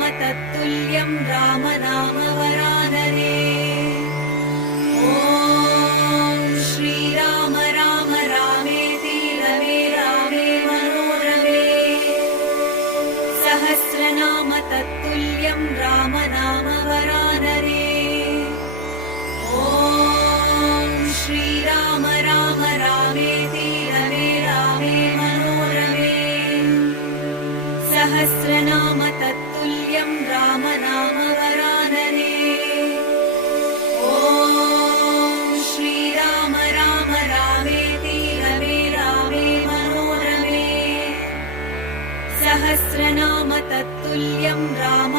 सहस्रनाम तत्तुल्यं राम नाम वरानने। ॐ श्रीराम राम रामेति रमे रामे मनोरमे। सहस्रनाम तत्तुल्यं राम नाम वरानने। ॐ श्रीराम राम रामेति रमे रामे मनोरमे। सहस्रनाम तत्तुल्यं राम नाम वरानने। ॐ श्रीराम राम रामेति रमे रामे मनोरमे। सहस्रनाम तत्तुल्यं राम